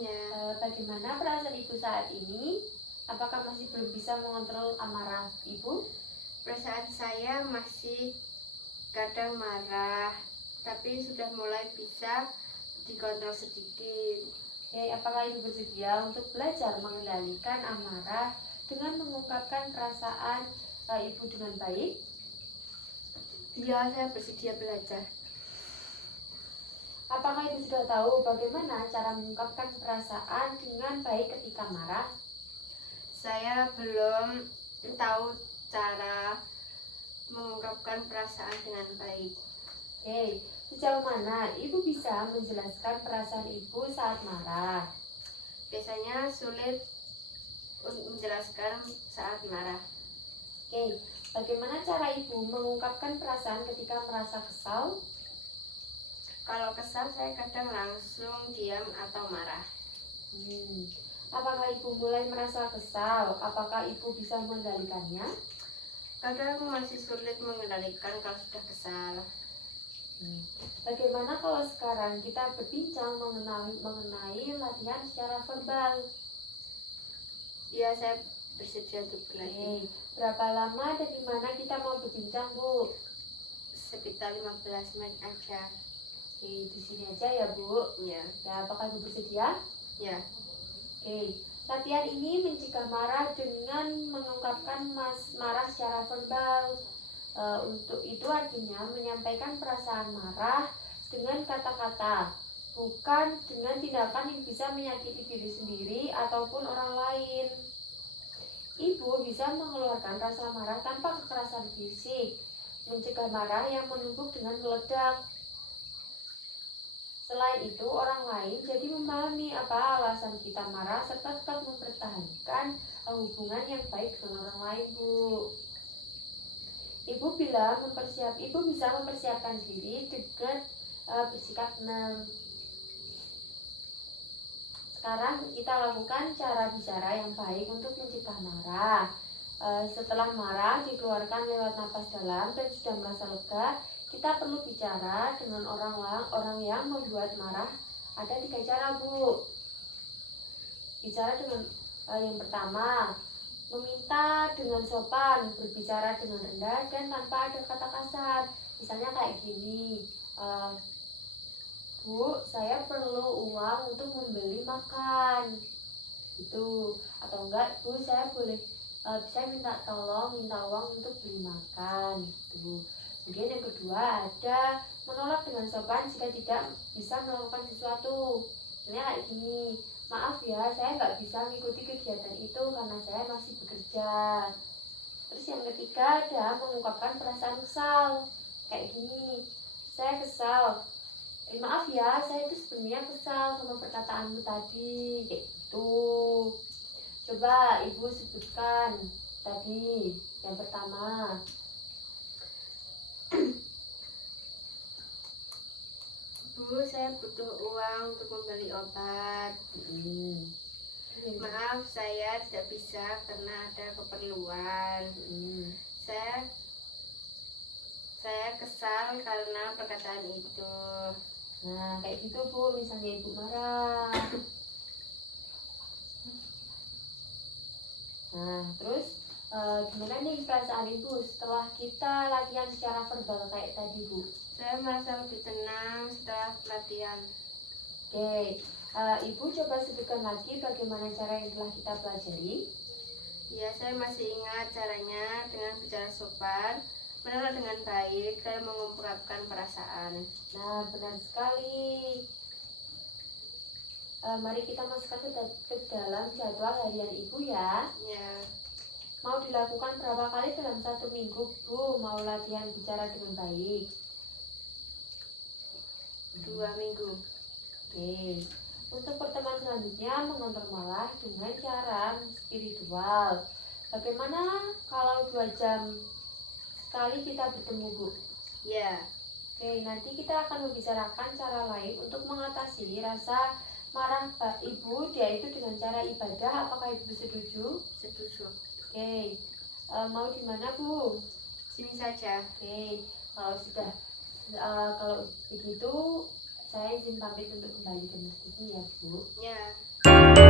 Ya. Bagaimana perasaan ibu saat ini? Apakah masih belum bisa mengontrol amarah ibu? Perasaan saya masih kadang marah, tapi sudah mulai bisa dikontrol sedikit. Apakah ibu bersedia untuk belajar mengendalikan amarah dengan mengungkapkan perasaan ibu dengan baik? Ya, saya bersedia belajar. Apakah ibu sudah tahu bagaimana cara mengungkapkan perasaan dengan baik ketika marah? Saya belum tahu cara mengungkapkan perasaan dengan baik. Sejauh mana ibu bisa menjelaskan perasaan ibu saat marah? Biasanya sulit untuk menjelaskan saat marah. Bagaimana cara ibu mengungkapkan perasaan ketika merasa kesal? Kalau kesal, saya kadang langsung diam atau marah. Apakah ibu mulai merasa kesal? Apakah ibu bisa mengendalikannya? Kadang masih sulit mengendalikan kalau sudah kesal. Bagaimana kalau sekarang kita berbincang mengenai latihan secara verbal? Ya, saya bersedia untuk belajar. Berapa lama dan di mana kita mau berbincang, Bu? Sekitar 15 menit aja. Di sini aja ya, Bu. Ya. Apakah ibu bersedia? Ya. Latihan ini mencegah marah dengan mengungkapkan marah secara verbal. Untuk itu artinya menyampaikan perasaan marah dengan kata-kata, bukan dengan tindakan yang bisa menyakiti diri sendiri ataupun orang lain. Ibu bisa mengeluarkan rasa marah tanpa kekerasan fisik, mencegah marah yang menumpuk dengan meledak. Selain itu, orang lain jadi memahami apa alasan kita marah serta tetap mempertahankan hubungan yang baik dengan orang lain, Bu. Ibu bisa mempersiapkan diri dengan bersikap tenang. Sekarang kita lakukan cara bicara yang baik untuk mencegah marah. Setelah marah dikeluarkan lewat napas dalam dan sudah merasa lega, kita perlu bicara dengan orang yang membuat marah. Ada 3 cara, Bu. Bicara dengan yang pertama, meminta dengan sopan, berbicara dengan rendah dan tanpa ada kata kasar. Misalnya kayak gini, Bu, saya perlu uang untuk membeli makan. Itu. Atau enggak, Bu, saya minta uang untuk beli makan. Gitu. Kemudian yang kedua ada menolak dengan sopan jika tidak bisa melakukan sesuatu. Misalnya kayak gini, maaf ya, saya nggak bisa mengikuti kegiatan itu karena saya masih bekerja. Terus yang ketiga ada mengungkapkan perasaan kesal. Kayak gini, saya kesal. Maaf ya, saya itu sebenarnya kesal sama perkataanmu tadi. Kayak gitu. Coba ibu sebutkan tadi. Yang pertama, Bu, saya butuh uang untuk membeli obat. Maaf, saya tidak bisa karena ada keperluan. Saya kesal karena perkataan itu. Nah, kayak gitu, Bu, misalnya ibu marah. Nah, terus gimana nih perasaan ibu setelah kita latihan secara verbal kayak tadi, Bu? Saya merasa lebih tenang setelah latihan. Ibu coba sebutkan lagi bagaimana cara yang telah kita pelajari. Ya, saya masih ingat caranya dengan bicara sopan, menolak dengan baik, dan mengungkapkan perasaan. Nah, benar sekali. Mari kita masukkan ke dalam jadwal harian ibu ya. Ya. Mau dilakukan berapa kali dalam 1 minggu, Bu? Mau latihan bicara dengan baik? 2 minggu. Untuk pertemuan selanjutnya mengontrol marah dengan cara spiritual. Bagaimana kalau 2 jam sekali kita bertemu, Bu? Ya. Nanti kita akan membicarakan cara lain untuk mengatasi rasa marah ibu, yaitu dengan cara ibadah. Apakah ibu setuju? Setuju. Mau di mana, Bu? Sini saja. Kalau begitu saya izin izin pamit untuk kembali ke masjid ya Bu. Ya.